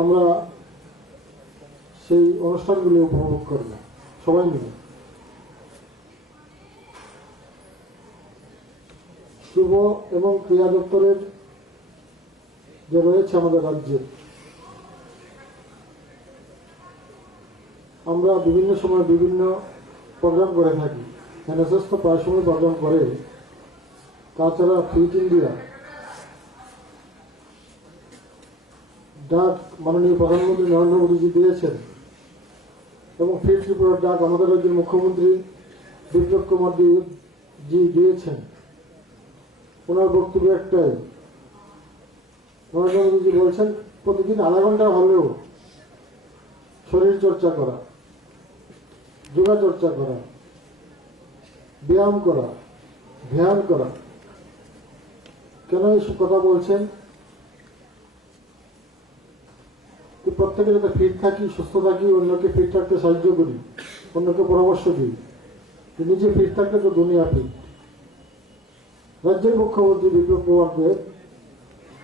আমরা সেই অনুষ্ঠানগুলি উপভোগ করব সবাই মিলে। যুব এবং ক্রীড়া দপ্তরের যে রয়েছে আমাদের রাজ্যে, আমরা বিভিন্ন সময় বিভিন্ন প্রোগ্রাম করে থাকি। এনএসএস তো প্রায় সময় প্রোগ্রাম করে তাছাড়া ফিট ইন্ডিয়া ডাক মাননীয় প্রধানমন্ত্রী নরেন্দ্র মোদীজি দিয়েছেন এবং ফিট ত্রিপুরার ডাক আমাদের রাজ্যের মুখ্যমন্ত্রী বিপ্লব কুমার জি দিয়েছেন। ওনার বক্তব্য একটাই। নরেন্দ্র মোদীজি বলছেন, প্রতিদিন আধা ঘণ্টা হলেও শরীর চর্চা করা, যোগা চর্চা করা, ব্যায়াম করা, ধ্যান করা। কেন এইসব কথা বলছেন যে প্রত্যেকে যাতে ফিট থাকি, সুস্থ থাকি, অন্যকে ফিট থাকতে সাহায্য করি, অন্যকে পরামর্শ দিই। নিজে ফিট থাকলে তো দুনিয়া ফিট। রাজ্যের মুখ্যমন্ত্রী বিপ্লব কুমার দেব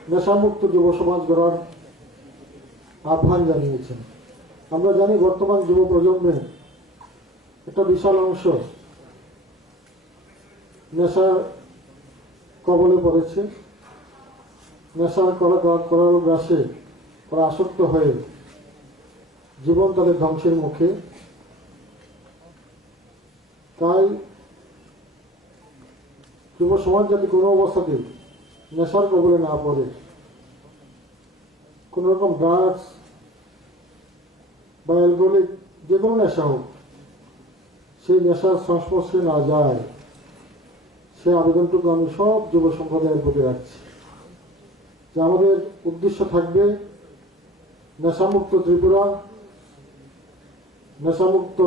নেশামুক্ত যুব সমাজ গড়ার আহ্বান জানিয়েছেন। আমরা জানি বর্তমান যুব প্রজন্মের একটা বিশাল অংশ নেশার কবলে পড়েছে। নেশা করা করা- করার গ্রাসে ওরা আসক্ত হয়ে জীবন তাদের ধ্বংসের মুখে। তাই যুব সমাজ যাতে কোনো অবস্থাতে নেশার কবলে না পড়ে। কোন রকম ড্রাগস বা অ্যালকোহলিক যে কোনো নেশা হোক, সেই নেশার সংস্পর্শে না যায়। সে আবেদনটুকু আমি সব যুব সম্প্রদায়ের প্রতি রাখছি। যে আমাদের উদ্দেশ্য থাকবে নেশামুক্ত ত্রিপুরা নেশামুক্ত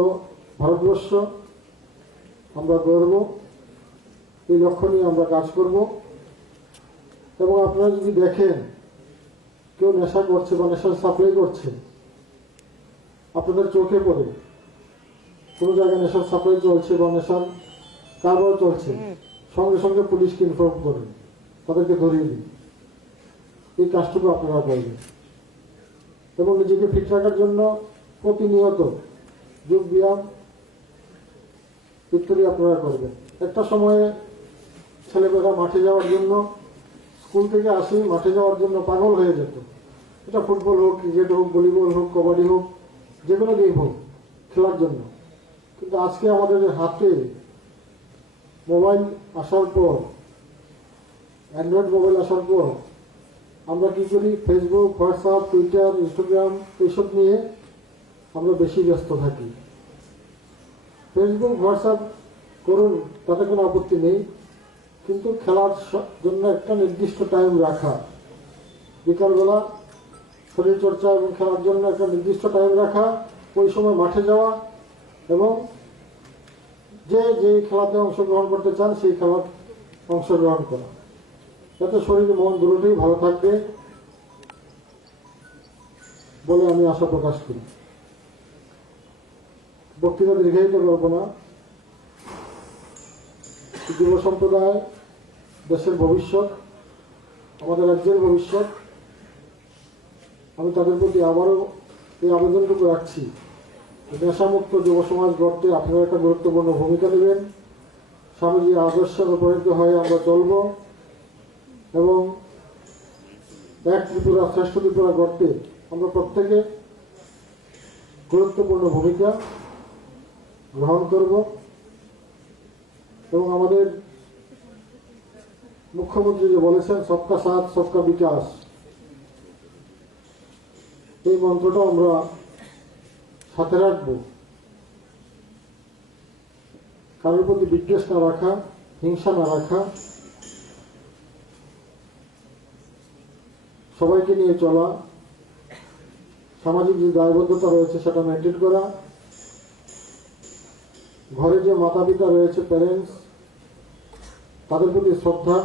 ভারতবর্ষ আমরা গড়ব এই লক্ষ্য নিয়ে আমরা কাজ করব। এবং আপনারা যদি দেখেন কেউ নেশা করছে বা নেশার সাপ্লাই করছে আপনাদের চোখে পড়ে কোনো জায়গায় নেশার সাপ্লাই চলছে বা নেশার কারবার চলছে সঙ্গে সঙ্গে পুলিশকে ইনফর্ম করেন তাদেরকে ধরিয়ে দিন। এই কাজটুকু আপনারা করবেন। এবং নিজেকে ফিট রাখার জন্য প্রতিনিয়ত যোগ ব্যায়াম ইত্যাদি আপনারা করবেন। একটা সময়ে ছেলেমেয়েরা মাঠে যাওয়ার জন্য, স্কুল থেকে আসি, মাঠে যাওয়ার জন্য পাগল হয়ে যেত। এটা ফুটবল হোক, ক্রিকেট হোক, ভলিবল হোক, কবাডি হোক যে কোনো হোক, খেলার জন্য। কিন্তু আজকে আমাদের হাতে মোবাইল আসার পর, অ্যান্ড্রয়েড মোবাইল আসার পর, আমরা কি করি? ফেসবুক হোয়াটসঅ্যাপ টুইটার ইনস্টাগ্রাম এইসব নিয়ে আমরা বেশি ব্যস্ত থাকি। ফেসবুক হোয়াটসঅ্যাপ করুন, তাতে কোনো আপত্তি নেই। কিন্তু খেলার জন্য একটা নির্দিষ্ট টাইম রাখা। বিকালবেলা শরীর চর্চা এবং খেলার জন্য একটা নির্দিষ্ট টাইম রাখা, ওই সময় মাঠে যাওয়া এবং যে যে খেলাতে অংশগ্রহণ করতে চান, সেই খেলার অংশগ্রহণ করা। যাতে শরীর, মন দুটোই ভালো থাকবে বলে আমি আশা প্রকাশ করি। বক্তৃতা দীর্ঘায়িত করব না। যুব সম্প্রদায়, দেশের ভবিষ্যৎ, আমাদের রাজ্যের ভবিষ্যৎ, আমি তাদের প্রতি আবারও এই আবেদনটুকু রাখছি নেশামুক্ত যুব সমাজ গড়তে আপনারা একটা গুরুত্বপূর্ণ ভূমিকা নেবেন। স্বামীজির আদর্শে অনুপ্রাণিত হয়ে আমরা চলব এবং এক ত্রিপুরা শ্রেষ্ঠ ত্রিপুরা গড়তে আমরা প্রত্যেকে গুরুত্বপূর্ণ ভূমিকা গ্রহণ করব এবং আমাদের মুখ্যমন্ত্রী যে বলেছেন, সবকা সাথ, সবকা বিকাশ। এই মন্ত্রটা আমরা সাথে রাখব। কারোর প্রতি বিদ্বেষ না রাখা, হিংসা না রাখা। সবাইকে নিয়ে চলা। সামাজিক যে দায়বদ্ধতা রয়েছে, সেটা মেনটেন করা। ঘরে যে মাতা পিতা রয়েছে প্যারেন্টস তাদের প্রতি শ্রদ্ধা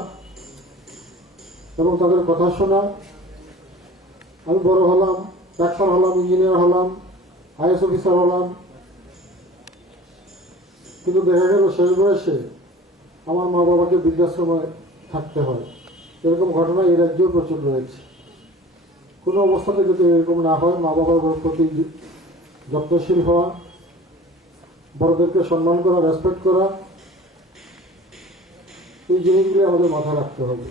এবং তাদের কথা শোনা। আমি বড় হলাম, ডাক্তার হলাম ইঞ্জিনিয়ার হলাম আইএস অফিসার হলাম। কিন্তু দেখা গেল শেষ বয়সে আমার মা বাবাকে বৃদ্ধাশ্রমে থাকতে হয়। এরকম ঘটনা এই রাজ্যেও প্রচুর রয়েছে। কোনো অবস্থাতে যদি এরকম না হয়, মা বাবার প্রতি যত্নশীল হওয়া বড়দেরকে সম্মান করা রেসপেক্ট করা এই জিনিসগুলি আমাদের মাথায় রাখতে হবে।